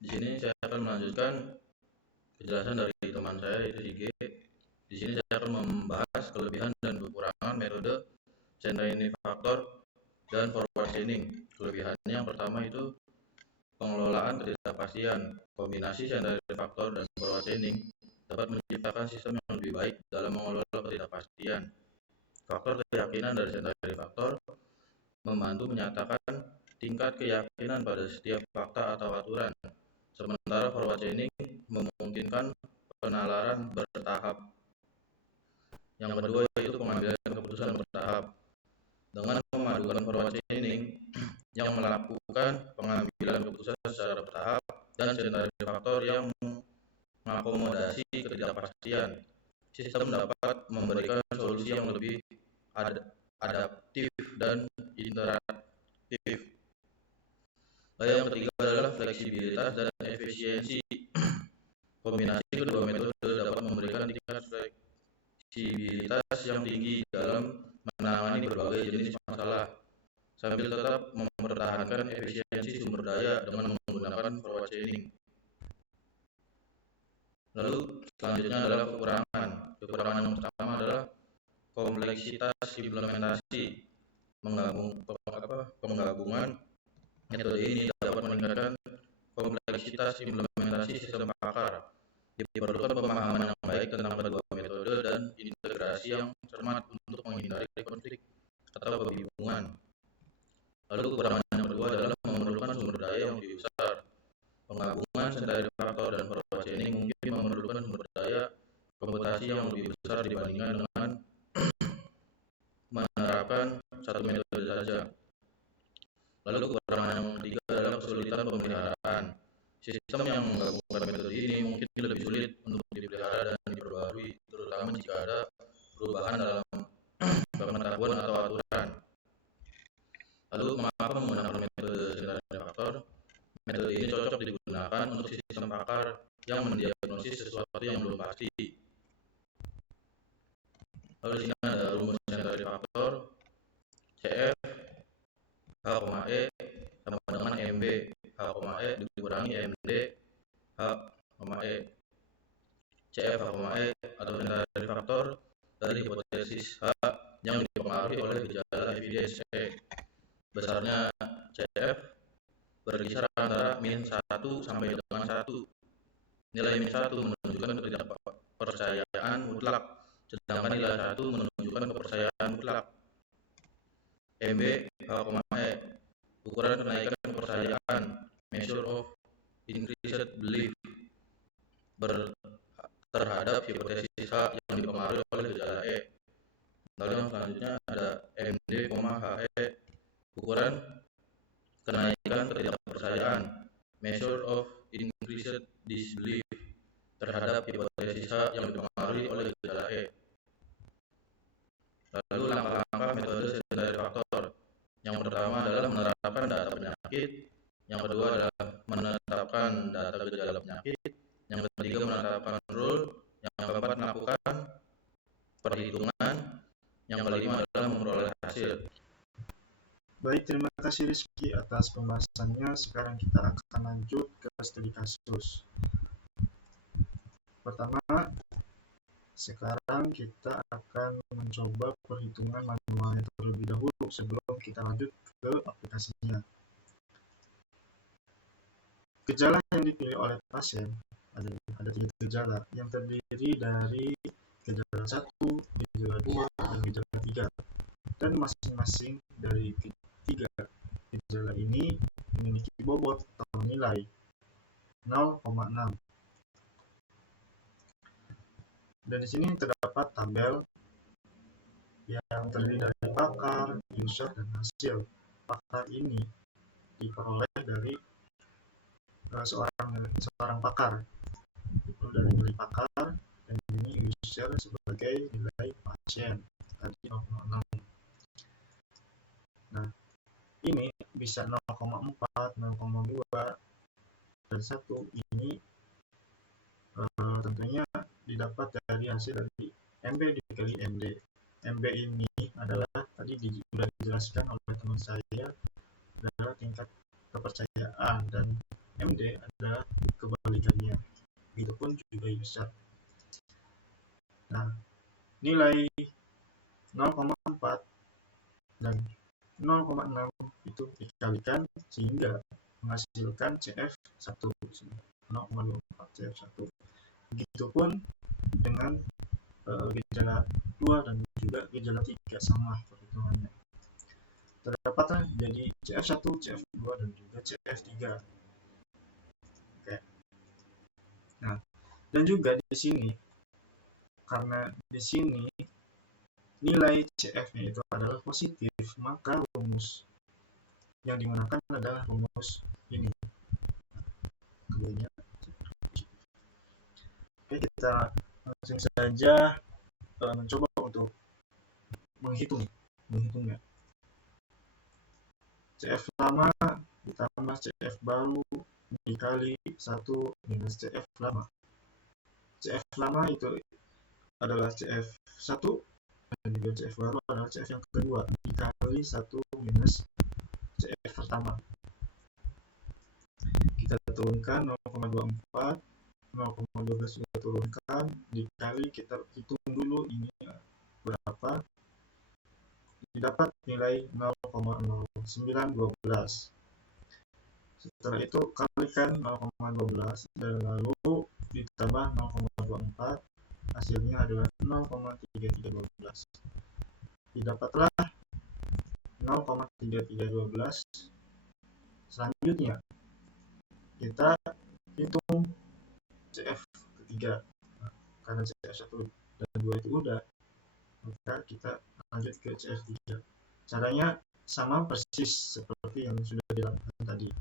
Di sini saya akan melanjutkan kejelasan dari teman saya yaitu Sige. Di sini saya akan membahas kelebihan dan kekurangan metode Sentry Factor dan forward chaining. Kelebihannya yang pertama itu pengelolaan ketidakpastian. Kombinasi Sentry Factor dan forward chaining dapat menciptakan sistem yang lebih baik dalam mengelola ketidakpastian. Faktor keyakinan dari Sentry Factor membantu menyatakan tingkat keyakinan pada setiap fakta atau aturan. Sementara forward chaining memungkinkan penalaran bertahap. Yang kedua yaitu pengambilan keputusan bertahap. Dengan memadukan forward chaining yang melakukan pengambilan keputusan secara bertahap dan Sentry Factor yang mengakomodasi ketidakpastian, sistem dapat memberikan solusi yang lebih adaptif dan interaktif. Lalu yang ketiga adalah fleksibilitas dan efisiensi. Kombinasi kedua metode dapat memberikan tingkat fleksibilitas yang tinggi dalam menangani berbagai jenis masalah, sambil tetap mempertahankan efisiensi sumber daya dengan menggunakan forward chaining. Lalu selanjutnya adalah kekurangan. Kekurangan yang pertama adalah kompleksitas implementasi. Penggabungan metode ini dapat meningkatkan kompleksitas implementasi sistem pakar. Diperlukan pemahaman yang baik tentang kedua metode dan integrasi yang cermat untuk menghindari konflik atau kebingungan. Lalu kekurangan yang kedua adalah memerlukan sumber daya yang lebih besar. Penggabungan Sentry Factor dan forward chaining mungkin memerlukan sumber daya komputasi yang lebih besar dibandingkan dengan menerapkan satu metode saja. Lalu kekurangan yang ketiga adalah kesulitan pemeliharaan. Sistem yang menggabungkan metode ini mungkin lebih sulit untuk dipelihara dan diperbarui, terutama jika ada perubahan dalam pengetahuan atau aturan. Lalu mengapa menggunakan metode Sentry Factor? Metode ini cocok digunakan untuk sistem pakar yang mendiagnosis sesuatu yang belum pasti. Lalu di sini ada rumus Sentry Factor CF H, E sama dengan MB H, E dikurangi MD H, E. CF H, E atau Sentry Factor dari hipotesis H yang dipengaruhi oleh gejala evidence E. Besarnya CF berkisar antara min 1 sampai dengan 1. Nilai min 1 menunjukkan ketidakpercayaan mutlak, sedangkan nilai 1 menunjukkan kepercayaan mutlak. MB H, E ukuran kenaikan kepercayaan, measure of increased belief terhadap hipotesis H yang dipengaruhi oleh gejala E. Lalu yang selanjutnya ada MD, HE ukuran kenaikan ketidakpercayaan, measure of increased disbelief terhadap hipotesis H yang dipengaruhi oleh gejala E. Lalu langkah-langkah metode Sentry Factor. Yang pertama adalah menerapkan data penyakit, yang kedua adalah menetapkan data gejala penyakit, yang ketiga menetapkan rule, yang keempat melakukan perhitungan, yang kelima adalah memperoleh hasil. Baik, terima kasih Rizky atas pembahasannya. Sekarang kita akan lanjut ke studi kasus. Pertama, sekarang kita akan mencoba perhitungan manualnya terlebih dahulu sebelum kita lanjut ke aplikasinya. Gejala yang dipilih oleh pasien ada 3 gejala yang terdiri dari gejala 1, gejala 2, dan gejala 3. Dan masing-masing dari 3 gejala ini memiliki bobot atau nilai 0,6. Dan di sini terdapat tabel yang terdiri dari pakar, user, dan hasil. Pakar ini diperoleh dari seorang pakar, itu dari nilai pakar, dan ini user sebagai nilai pasien tadi 0,6. Nah, ini bisa 0,4, 0,2, dan 1 ini tentunya didapat dari hasil dari MB dikali MD. MB ini adalah tadi sudah dijelaskan oleh teman saya adalah tingkat kepercayaan, dan MD adalah bayi besar. Nah, nilai 0,4 dan 0,6 itu dikalikan sehingga menghasilkan CF1 0,24 CF1. Begitupun dengan gejala 2 dan juga gejala 3 sama perhitungannya. Terdapatlah jadi CF1, CF2 dan juga CF3. Oke. Nah, dan juga di sini karena di sini nilai CF-nya itu adalah positif, maka rumus yang digunakan adalah rumus ini. Keduanya. Oke, kita langsung saja mencoba untuk menghitungnya. CF lama ditambah CF baru dikali 1 minus CF lama. CF lama itu adalah CF1 dan juga CF baru adalah CF yang kedua dikali 1 minus CF pertama. Kita turunkan 0,24, 0,12 kita turunkan, dikali kita hitung dulu ini berapa, didapat nilai 0,0912. Setelah itu kalikan 0,12 dan lalu ditambah 0,24, hasilnya adalah 0,3312. Didapatlah 0,3312. Selanjutnya kita hitung CF ketiga. Karena CF1 dan 2 itu udah, maka kita lanjut ke CF3. Caranya sama persis seperti yang sudah dilakukan tadi.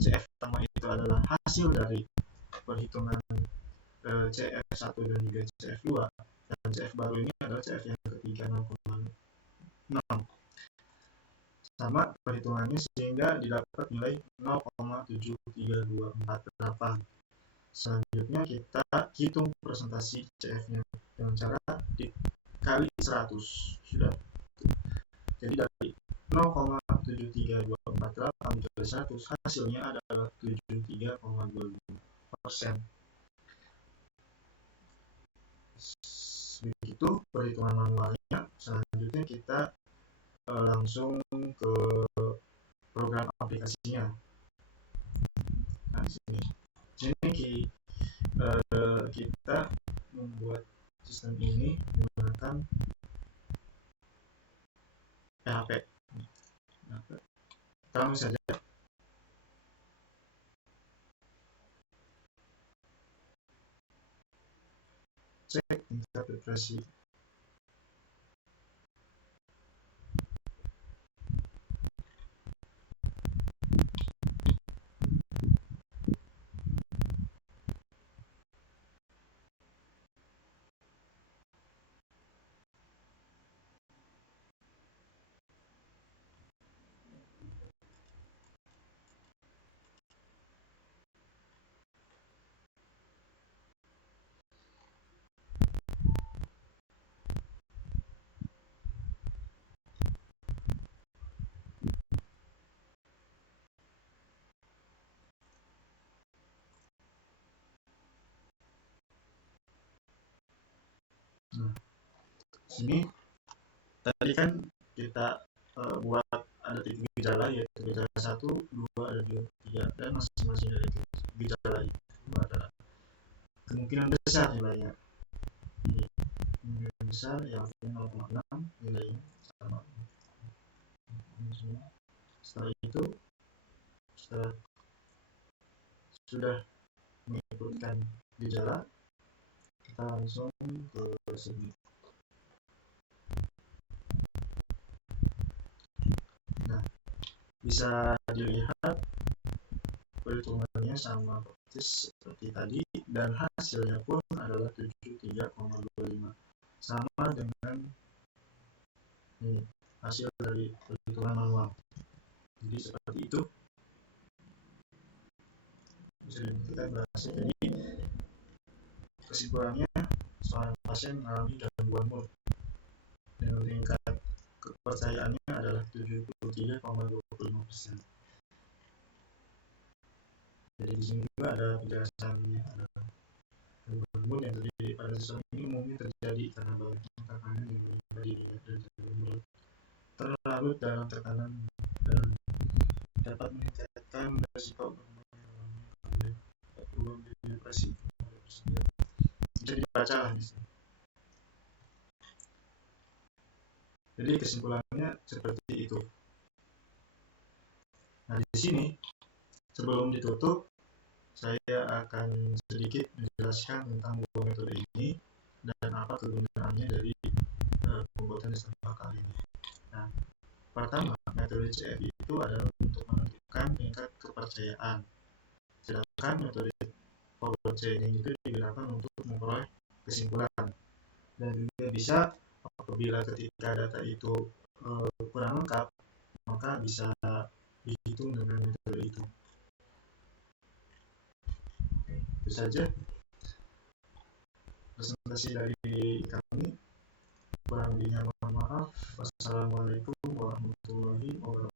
CF pertama itu adalah hasil dari perhitungan CF1 dan juga CF2, dan CF baru ini adalah CF yang ketiga 0,6. Sama perhitungannya sehingga didapat nilai 0,73248. Selanjutnya kita hitung presentasi CF-nya dengan cara dikali 100. Sudah. Jadi dari 0,73248 dikali 100 hasilnya adalah 73,25%. Begitu perhitungan manualnya. Selanjutnya kita langsung ke program aplikasinya. Nah, di sini kita membuat sistem ini menggunakan PHP. Kita langsung saja. Cek tingkat depresi. Nah, sini tadi kan kita buat ada 3 gejala, yaitu gejala 1, 2, dan 3, dan masing-masing dari gejala itu ada kemungkinan besar nilainya. Kemungkinan besar yang 0,6 nilainya sama. Setelah itu, setelah sudah mengikutkan gejala, kita langsung ke sini. Nah, bisa dilihat perhitungannya sama persis seperti tadi, dan hasilnya pun adalah 73,25, sama dengan ini hasil dari perhitungan manual. Jadi seperti itu bisa dibuktikan berhasil. Jadi kesimpulannya, seorang pasien mengalami gangguan mood dengan tingkat kepercayaannya adalah 73,25%. Jadi di sini juga ada penjelasannya, ada Namun yang terjadi pada sistem ini umumnya terjadi karena banyaknya tekanan yang menimpa di leher dan jarum mulut terlarut dalam tekanan dan dapat meningkatkan resiko berkembangnya peluang depresi. Bisa dibaca lah di sini. Jadi kesimpulannya seperti itu. Nah, di sini sebelum ditutup, saya akan sedikit menjelaskan tentang dua metode ini dan apa kegunaannya dari pembuatan sistem akal ini. Nah, pertama, metode CF itu adalah untuk menentukan tingkat kepercayaan, sedangkan metode forward chaining itu digunakan untuk memperoleh kesimpulan. Dan juga bisa apabila ketika data itu kurang lengkap, maka bisa dihitung dengan metode itu. Itu saja presentasi dari kami. Kurang lebihnya mohon maaf. Wassalamualaikum warahmatullahi wabarakatuh.